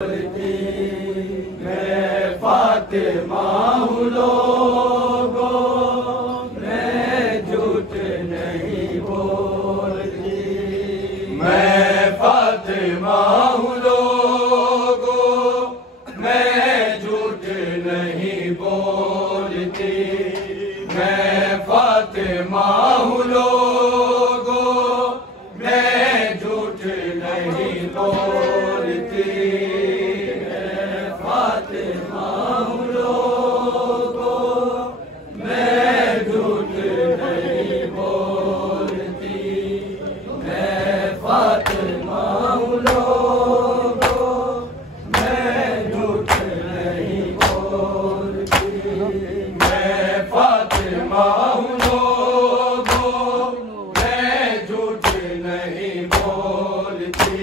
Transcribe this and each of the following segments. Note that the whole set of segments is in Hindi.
मैं फातिमा हूँ लोगों, मैं झूठ नहीं बोलती। मैं फातिमा हूँ लोगों, मैं झूठ नहीं बोलती। मैं फातिमा हूँ लोगों, मैं झूठ नहीं बोलती। फातिमा हूँ लोगों, मैं झूठ नहीं बोलती। मैं फातिमा हूँ लोगों, मैं झूठ नहीं बोलती। मैं फातिमा हूँ लोगों, मैं झूठ नहीं बोलती।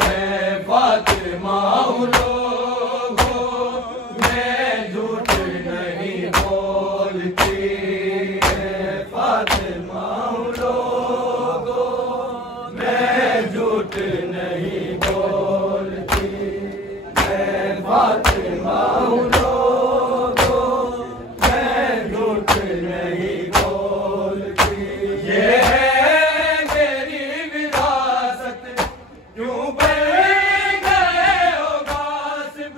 मैं फातिमा हूँ नहीं बोलती। मैं फातिमा हूँ लोगों, मैं झूठ नहीं बोलती। ये है मेरी विरासत, क्यों बन गए हो गासिब।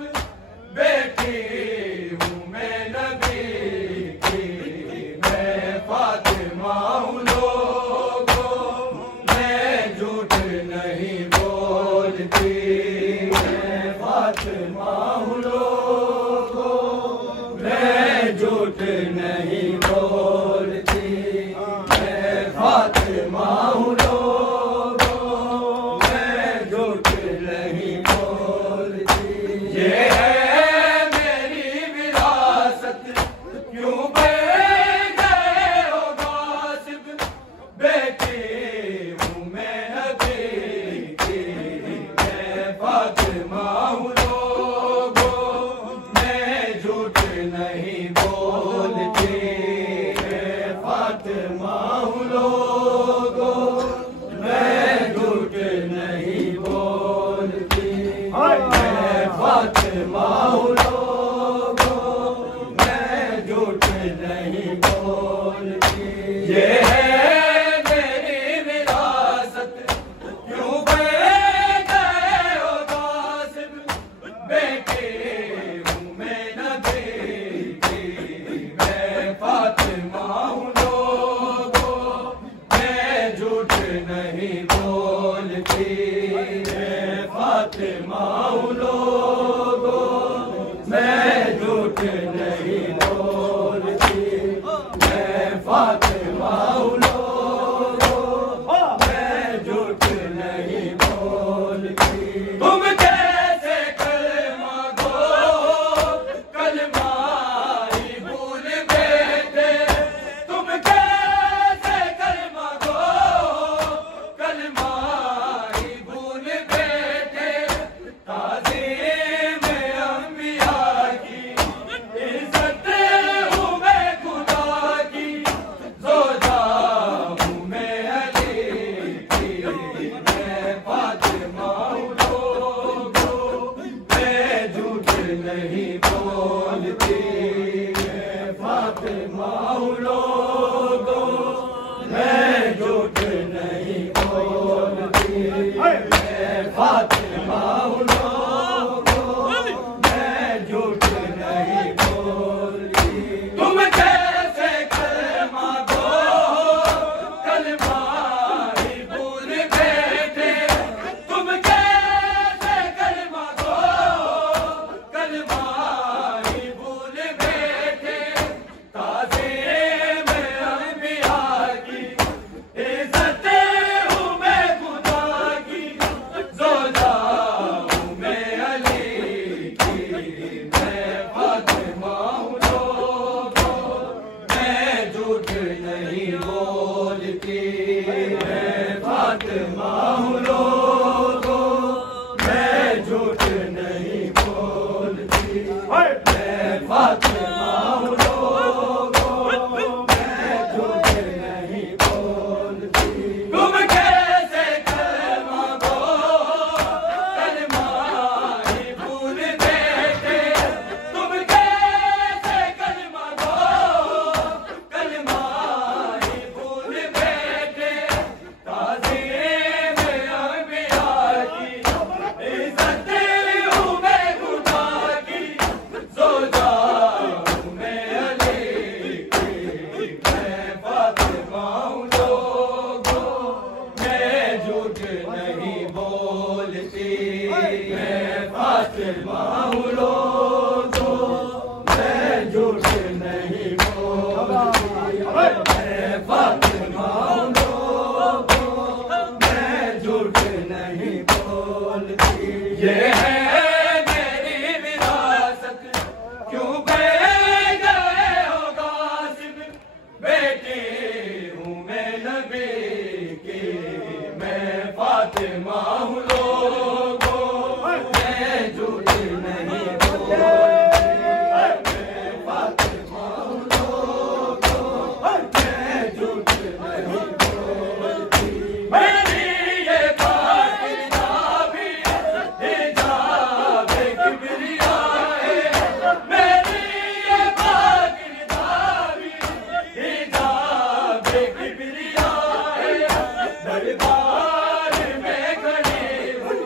बेटी हूँ मैं नबी की। मैं फातिमा हूँ लोगों, मैं झूठ नहीं बोलती। मैं फातिमा हूँ लोगों, मैं झूठ नहीं बोलती। मैं फातिमा हूँ लोगों, मैं झूठ नहीं बोलती। ये है मेरी विरासत, क्यों बन गए हो गासिब। बेटी हूँ मैं नबी की। मैं फातिमा हूँ लोगों, मैं झूठ नहीं बोलती। मैं फातिमा हूँ लोगों, मैं झूठ नहीं बोलती। मैं फातिमा हूँ लोगों, मैं झूठ नहीं बोलती। ये है मेरी विरासत, क्यों बन गए हो गासिब। बेटी हूँ मैं नबी की। मैं फातिमा हूँ लोगों, मैं झूठ नहीं बोलती। मैं फातिमा हूँ लोगों, मैं झूठ नहीं बोलती। मैं फातिमा हूँ लोगों, मैं झूठ नहीं बोलती। तुम कैसे कलमा गो, कलमा ही भूल बैठे। तुम कैसे कलमा गो, कलमा ही भूल बैठे। ताज़ीम अंबिया की इज्जत हूँ मैं खुदा की। ज़ोजा हूँ मैं अली की। मैं फातिमा हूँ लोगों, मैं झूठ नहीं बोलती। मैं फातिमा हूँ लोगों, मैं झूठ नहीं बोलती। मैं फातिमा हूँ लोगों, मैं झूठ नहीं बोलती। तुम कैसे कलमा गो, कलमा ही भूल बैठे। तुम कैसे कलमा गो, कलमा ही भूल बैठे। ताज़ीम फातिमा हूँ लोगों, मैं झूठ नहीं बोलती। मैं फातिमा हूँ लोगों, मैं झूठ नहीं बोलती। ये है मेरी विरासत, क्यों बह गए हो गासिब, बेटी हूँ मैं नबी की, मैं फातिमा हूँ लोगों, मैं झूठ नहीं बोलती। मैं फातिमा हूँ लोगों, मैं झूठ नहीं बोलती। मेरी ये पाकिज़ा भी हिजाब किबरिया है, मेरी ये पाकिज़ा भी हिजाब किबरिया है। दरबार में खड़ी हूँ,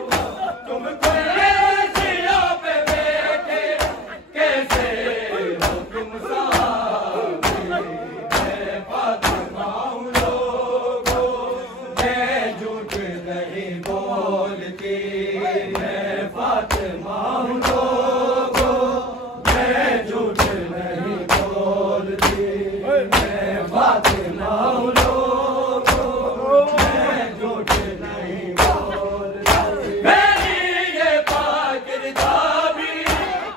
तुम कुर्सियों पे बैठे, कैसे हो तुम साहबी। मैं फातिमा हूँ लोगों, मैं झूठ नहीं बोलती। मैं फातिमा हूँ लोगों, मैं झूठ नहीं बोलती। मैं फातिमा हूँ लोगों, मैं झूठ नहीं बोलती। मेरी ये पाकिज़ा भी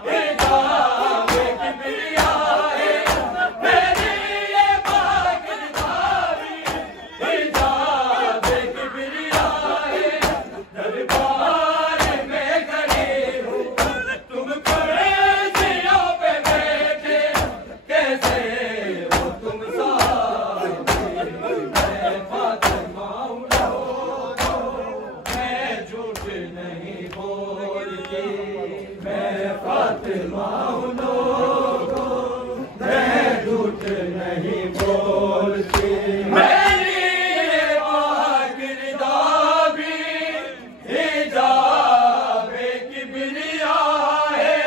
हिजाब किबरिया है, मेरी ये पाकिज़ा भी हिजाब किबरिया है। दरबार में खड़ी हूँ, तुम कुर्सियों पे बैठे, कैसे हो तुम साहबी। मैं फातिमा हूँ लोगों, मैं झूठ नहीं बोलती। मैं फातिमा हूँ लोगों, मैं झूठ नहीं बोलती। मेरी ये पाकिज़ा भी हिजाब किबरिया है,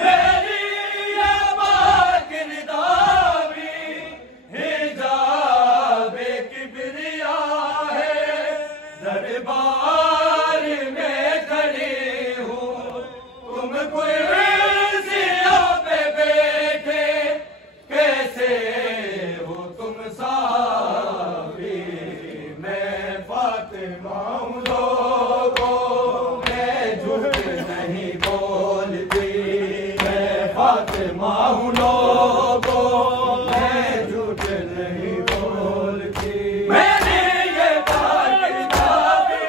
मेरी ये पाकिज़ा भी हिजाब किबरिया है। दरबार में खड़ी हूँ, तुम कुर्सियों पे बैठे, कैसे हो तुम साहबी। मैं फातिमा हूँ लोगों, मैं झूठ नहीं बोलती। मैं फातिमा हूँ लोगों, मैं झूठ नहीं बोलती। मेरी ये पाकिज़ा भी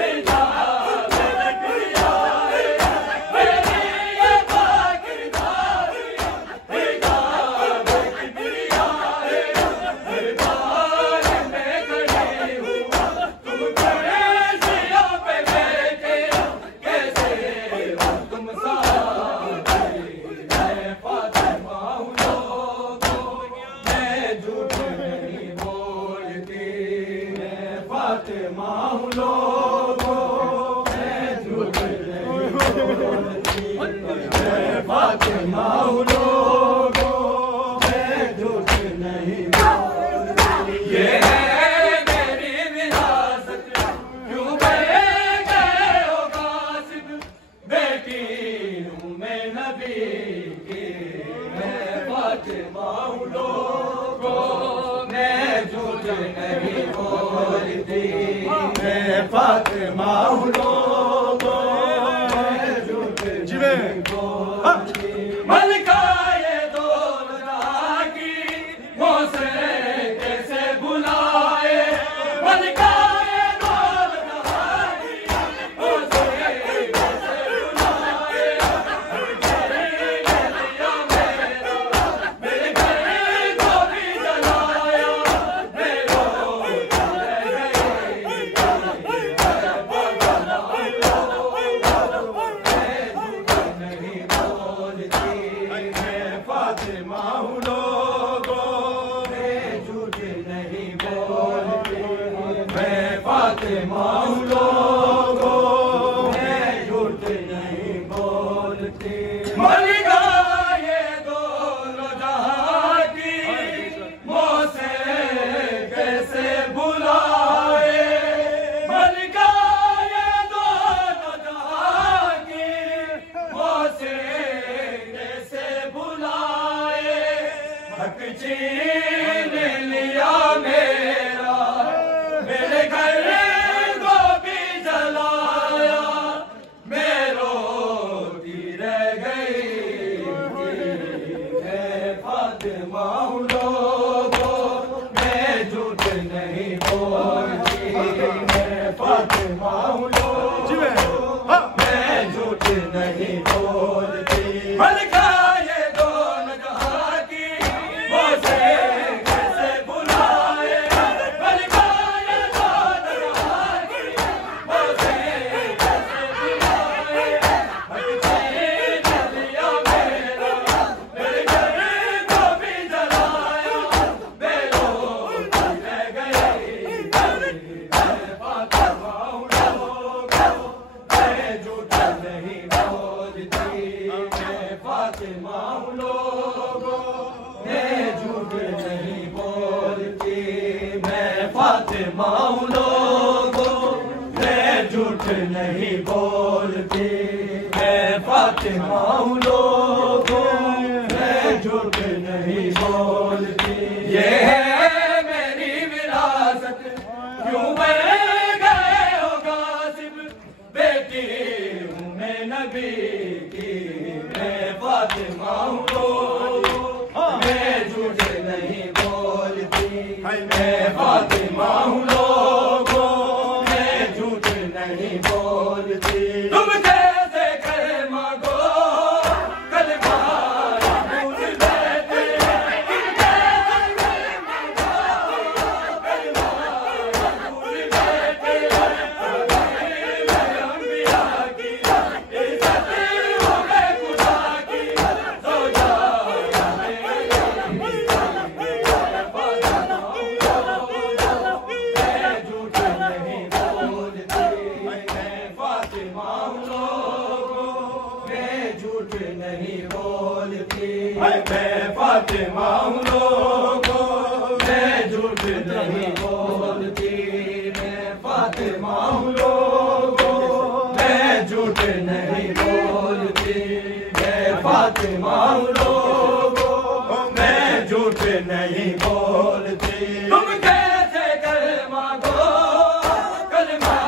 हिजाब किबरिया है, मेरी ये पाकिज़ा भी हिजाब किबरिया है। दरबार में खड़ी हूँ, तुम कुर्सियों पे बैठे, कैसे हो तुम साहबी। मैं फातिमा हूँ लोगों, मैं झूठ नहीं बोलती। मैं फातिमा हूँ लोगों, मैं झूठ नहीं बोलती। मैं फातिमा हूँ लोगों, मैं झूठ नहीं बोलती। ये है मेरी विरासत, क्यों बह गए हो गासिब, बेटी हूँ मैं नबी की, मैं फातिमा हूँ लोगों, मैं झूठ नहीं बोलती। मैं फातिमा हूँ लोगों, मैं झूठ नहीं बोलती। मलिका ये दौलत की मुझसे कैसे बुलाए, मलिका ये दौलत की मुझसे कैसे बुलाए। मेरे घर को भी जलाया, मेरो फातिमा हूँ लोगों, मैं झूठ नहीं बोलती। मैं फातिमा हूँ लोगों, मैं झूठ नहीं बोलती। मलिका ये दोनों जहां की मुझसे कैसे बुलाए, मलिका ये दोनों जहां की नहीं बोलती। मलिका ये दोनों जहां की मुझे कैसे बुलाए, मलिका ये दोनों जहां की मुझे कैसे बुलाए। भटके नदिया मेरा मेरे घर को भी जलाया, बेरोज रह गई फातिमा लोगों, मैं झूठ नहीं बोलती। मैं फातिमा लोगों, मैं झूठ नहीं बोलती। मैं फातिमा लोगों, मैं झूठ नहीं बोलती। मैं फातिमा लोगों, मैं झूठ नहीं बोलती। ये है मेरी विरासत, क्यों बन गए हो गासिब, बेटी हूँ मैं नबी की। मैं फातिमा लोगों, मैं झूठ नहीं बोलती। मैं फातिमा लोगों, मैं झूठ नहीं बोलती। तुम कैसे कलमा गो कलमा भूल बैठे, तुम कैसे कलमा गो कलमा भूल बैठे। अंबिया की इज्जत हो गए खुदा की, सो जाओ मैं झूठ नहीं बोलती। मैं फातिमा लोगों, मैं झूठ नहीं बोलती। मैं फातिमा लोगों, मैं झूठ नहीं बोलती। मैं फातिमा लोगों, मैं झूठ नहीं बोलती। मैं फातिमा लोगों, मैं झूठ नहीं बोलती। तुम कैसे कलमा गो कलमा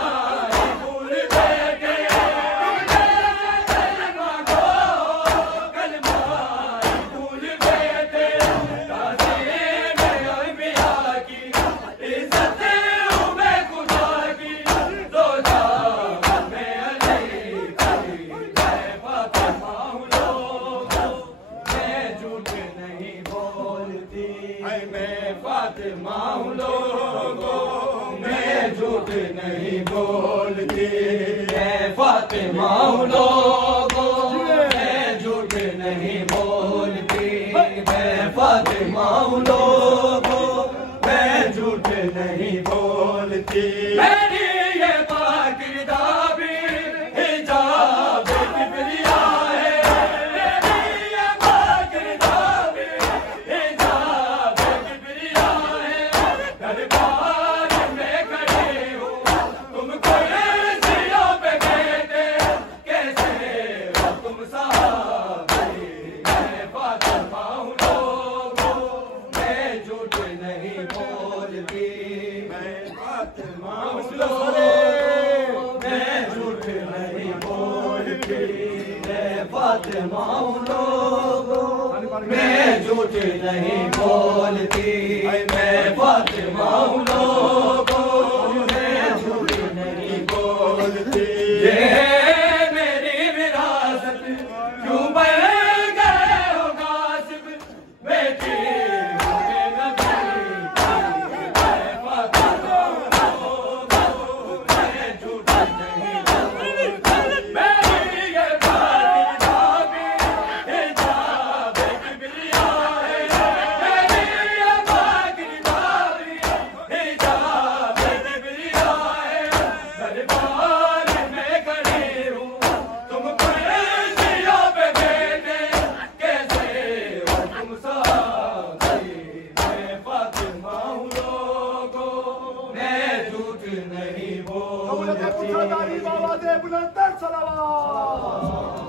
भूल बैठे, तुम कैसे कलमा गो कलमा भूल बैठे। ताज़ीम अंबिया की इज्जत हूँ मैं खुदा की, तो जाओ मैं अली की। मैं फातिमा लोगों, मैं झूठ नहीं बोलती। मैं फातिमा लोगों, मैं झूठ नहीं बोलती। मैं फातिमा लोगों, मैं झूठ नहीं बोलती। मैं फातिमा लोगों, मैं झूठ नहीं बोलती। मेरी ये पाकिदा भी हिजाब किबरिया है, मेरी ये पाकिदा भी हिजाब किबरिया है। दरबार में खड़ी हूँ, तुमको सिया पे कहते कैसे हो तुम साहबी। मैं फातिमा लोगों, मैं झूठ नहीं बोलती। मैं फातिमा लोगों, मैं झूठ नहीं बोलती। मैं फातिमा लोगों, मैं झूठ नहीं बोलती। मैं फातिमा लोगों, मैं झूठ नहीं बोलती। ये है मेरी विरासत, क्यों बन गए हो गासिब, बेटी हूँ मैं नबी की। मैं फातिमा लोगों, मैं झूठ नहीं बोलती। मेरी ये पाकिदा भी हिजाब किबरिया है, मेरी ये पाकिदा भी हिजाब किबरिया है। दरबार में खड़ी हूँ, तुम सिया पे बैठे कैसे हो तुम साहबी। मैं फातिमा लोगों, मैं झूठ नहीं बोलती। बुलंद सलावत